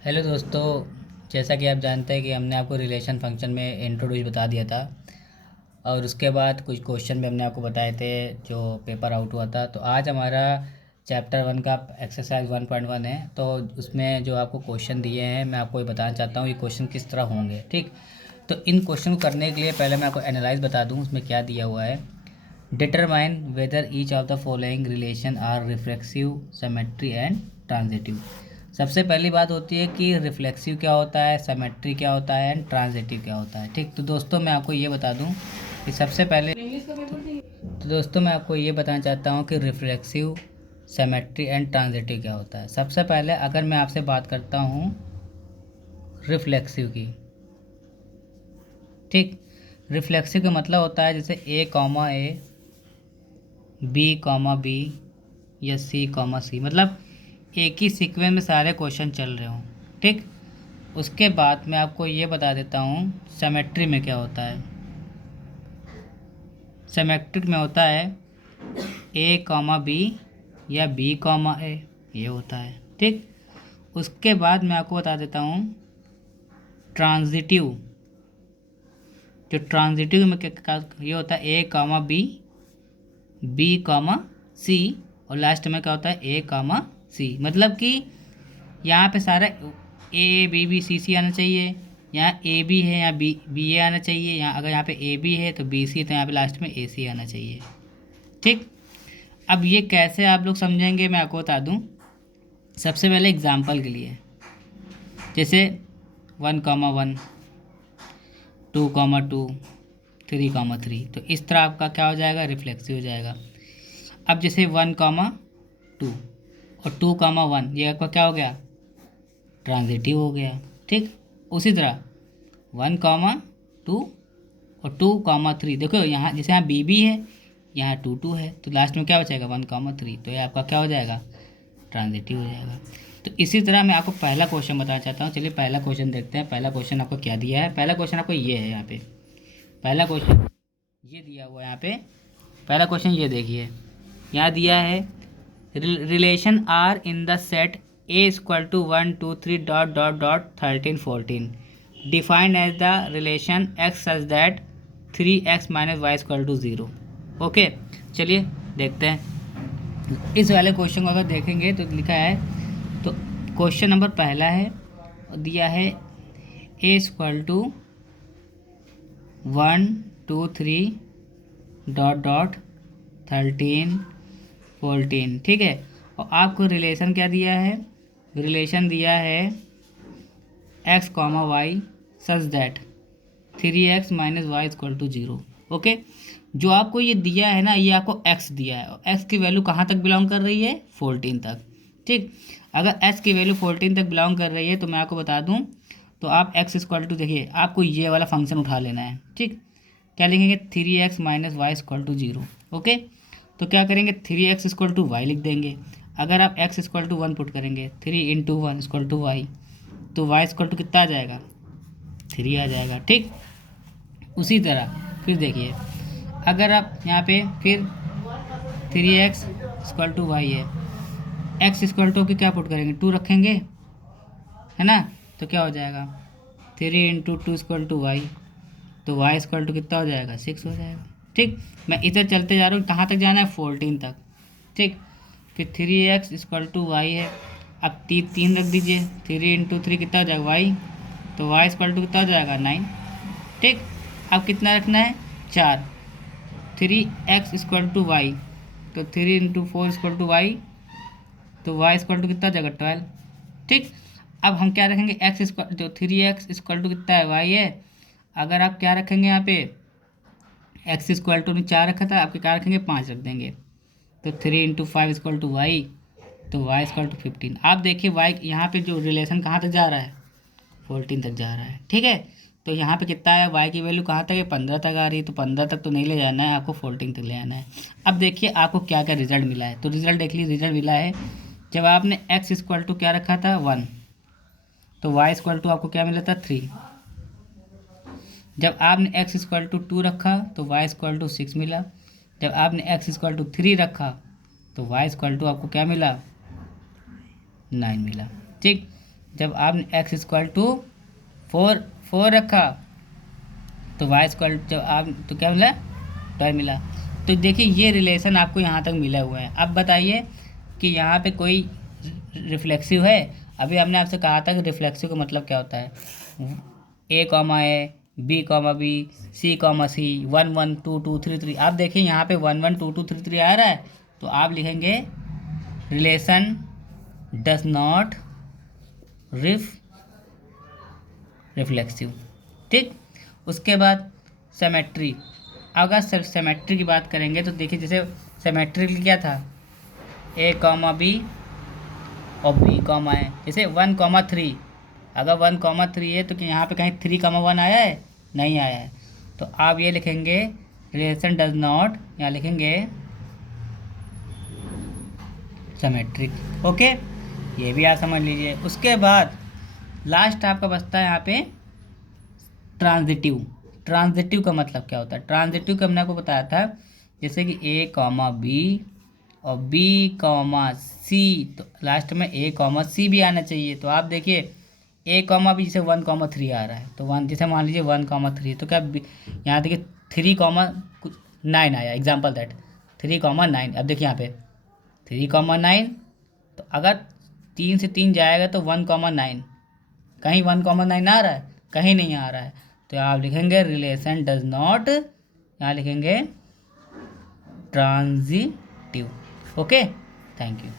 Hello दोस्तों। जैसा कि आप जानते हैं कि हमने आपको रिलेशन फंक्शन में इंट्रोड्यूस बता दिया था और उसके बाद कुछ क्वेश्चन भी हमने आपको बताए थे जो पेपर आउट हुआ था। तो आज हमारा चैप्टर 1 का एक्सरसाइज 1.1 है। तो उसमें जो आपको क्वेश्चन दिए हैं मैं आपको ये बताना चाहता हूँ ये क्वेश्चन किस तरह होंगे। ठीक, तो इन क्वेश्चन को करने के लिए पहले मैं आपको एनालाइज बता दूँ उसमें क्या दिया हुआ है। Determine whether each of the following relation are reflexive, symmetry and transitive. सबसे पहली बात होती है कि रिफ्लेक्सिव क्या होता है, सिमेट्री क्या होता है एंड ट्रांजिटिव क्या होता है। ठीक, तो दोस्तों मैं आपको ये बता दूं कि सबसे पहले तो दोस्तों मैं आपको ये बताना चाहता हूँ कि रिफ्लेक्सिव, सिमेट्री एंड ट्रांजिटिव क्या होता है। सबसे पहले अगर मैं आपसे बात करता हूँ रिफ्लेक्सिव की, ठीक, रिफ्लेक्सिव का मतलब होता है जैसे ए कॉमा ए, बी कॉमा बी या सी कॉमा सी, मतलब एक ही सीक्वेंस में सारे क्वेश्चन चल रहे हों। ठीक, उसके बाद मैं आपको ये बता देता हूँ सिमेट्री में क्या होता है। सिमेट्रिक में होता है ए कॉमा बी या बी कॉमा ए, ये होता है। ठीक, उसके बाद मैं आपको बता देता हूँ ट्रांजिटिव। जो ट्रांजिटिव में क्या ये होता है ए कॉमा बी, बी कॉमा सी और लास्ट में क्या होता है ए कॉमा सी। मतलब कि यहाँ पे सारा ए बी बी सी सी आना चाहिए। यहाँ ए बी है, यहाँ बी बी ए आना चाहिए। यहाँ अगर यहाँ पे ए बी है तो बी सी, तो यहाँ पे लास्ट में ए सी आना चाहिए। ठीक, अब ये कैसे आप लोग समझेंगे मैं आपको बता दूँ। सबसे पहले एग्जाम्पल के लिए जैसे 1,1, 2,2, 3,3, तो इस तरह आपका क्या हो जाएगा, रिफ्लेक्सिव हो जाएगा। अब जैसे 1,2 और 2,1, ये आपका क्या हो गया, ट्रांजिटिव हो गया। ठीक, उसी तरह 1,2 और 2,3, देखो यहाँ जैसे यहाँ बी बी है, यहाँ 2 है, तो लास्ट में क्या बचेगा 1,3, तो ये आपका क्या हो जाएगा, ट्रांजिटिव हो जाएगा। तो इसी तरह मैं आपको पहला क्वेश्चन बताना चाहता हूँ। चलिए पहला क्वेश्चन देखते हैं। पहला क्वेश्चन आपको क्या दिया है। पहला क्वेश्चन आपको ये है, यहाँ पे पहला क्वेश्चन ये दिया हुआ है। यहाँ पे पहला क्वेश्चन ये देखिए, यहाँ दिया है relation R in the set A equal to 1 2 3 dot dot dot 13 14 defined as the relation X such that 3x minus Y equal to 0। Okay, चलिए देखते हैं। इस वाले क्वेश्चन को अगर देखेंगे तो लिखा है, तो क्वेश्चन नंबर पहला है, दिया है ए इक्वल टू 1 2 3 डॉट डॉट 13 14। ठीक है, और आपको रिलेशन क्या दिया है, रिलेशन दिया है X comma Y such that 3x minus Y equal to 0। Okay, जो आपको ये दिया है ना, ये आपको x दिया है और x की वैल्यू कहाँ तक बिलोंग कर रही है, 14 तक। ठीक, अगर x की वैल्यू 14 तक बिलोंग कर रही है तो मैं आपको बता दूं, तो आप x इक्वल टू, देखिए आपको ये वाला फंक्शन उठा लेना है। ठीक, क्या लिखेंगे 3x minus Y equal to 0। Okay, तो क्या करेंगे 3x इक्वल टू वाई लिख देंगे। अगर आप x इक्वल टू 1 पुट करेंगे, 3 इंटू 1 इक्वल टू वाई, तो y इक्वल टू कितना आ जाएगा, 3 आ जाएगा। ठीक, उसी तरह फिर देखिए, अगर आप यहाँ पे फिर 3x इक्वल टू वाई है, x इक्वल टू की क्या पुट करेंगे, 2 रखेंगे, है ना, तो क्या हो जाएगा 3 इंटू 2 इक्वल टू वाई, तो y इक्वल टू कितना हो जाएगा, 6 हो जाएगा। ठीक, मैं इधर चलते जा रहा हूँ, कहाँ तक जाना है, 14 तक। ठीक, फिर 3x इक्वल टू वाई है, अब तीन रख दीजिए, 3 इंटू 3 कितना हो जाएगा वाई, तो y इक्वल टू कितना हो जाएगा 9। ठीक, अब कितना रखना है, 4, 3x इक्वल टू वाई, तो 3 इंटू 4 इक्वल टू वाई, तो y इक्वल टू कितना हो जाएगा 12। ठीक, अब हम क्या रखेंगे, x इक्वल जो 3x इक्वल टू कितना है वाई है, अगर आप क्या रखेंगे यहाँ पे x इक्वल टू 4 रखा था, आपके क्या रखेंगे 5 रख देंगे, तो 3 इंटू 5 इक्वल टू वाई, तो y इक्वल टू 15। आप देखिए y यहाँ पे जो रिलेशन कहाँ तक जा रहा है, 14 तक जा रहा है। ठीक है, तो यहाँ पे कितना है, y की वैल्यू कहाँ तक है, 15 तक आ रही है, तो 15 तक तो नहीं ले जाना है आपको, 14 तक ले आना है। अब देखिए आपको क्या क्या रिजल्ट मिला है, तो रिजल्ट देख लीजिए। रिजल्ट मिला है जब आपने x इक्वल टू क्या रखा था 1, तो y इक्वल टू आपको क्या मिला था 3। जब आपने x इक्वल टू 2 रखा तो y इक्वल टू 6 मिला। जब आपने x इक्वल टू 3 रखा तो y इक्वल टू आपको क्या मिला, 9 मिला। ठीक, जब आपने x इक्वल टू 4 रखा तो y इक्वल जब आप तो क्या मिला, 12 मिला। तो देखिए ये रिलेशन आपको यहाँ तक मिला हुआ है। अब बताइए कि यहाँ पे कोई रिफ्लेक्सिव है। अभी हमने आपसे कहा था कि रिफ्लेक्सिव का मतलब क्या होता है, ए, बी, सी, 1 1 2 2 3 3। आप देखिए यहाँ पे 1 1 2 2 3 3 आ रहा है, तो आप लिखेंगे रिलेशन डज नॉट रिफ्लेक्सिव। ठीक, उसके बाद सिमेट्री। अगर सिमेट्री की बात करेंगे तो देखिए जैसे सिमेट्री क्या था, A, B और B, है। जैसे 1, 3, अगर 1, 3 है तो कि यहाँ पे कहीं 3, 1 आया है, नहीं आया है। तो आप ये लिखेंगे रिलेशन डज नॉट, यहाँ लिखेंगे सिमेट्रिक। ओके, ये भी आप समझ लीजिए। उसके बाद लास्ट आपका बचता है यहाँ पे ट्रांजिटिव। ट्रांजिटिव का मतलब क्या होता है, ट्रांजिटिव का हमने आपको बताया था, जैसे कि A, B और B, C, तो लास्ट में A, C भी आना चाहिए। तो आप देखिए A, B जैसे 1, 3 आ रहा है, तो 1 जैसे मान लीजिए 1, 3, तो क्या यहाँ देखिए 3, 9 आया, एग्जाम्पल दैट 3, 9। अब देखिए यहाँ पे 3, 9, तो अगर 3 से 3 जाएगा तो 1, 9, कहीं 1, 9 आ रहा है, कहीं नहीं आ रहा है। तो आप लिखेंगे रिलेशन डज नॉट, यहाँ लिखेंगे ट्रांजिटिव। Okay, thank you.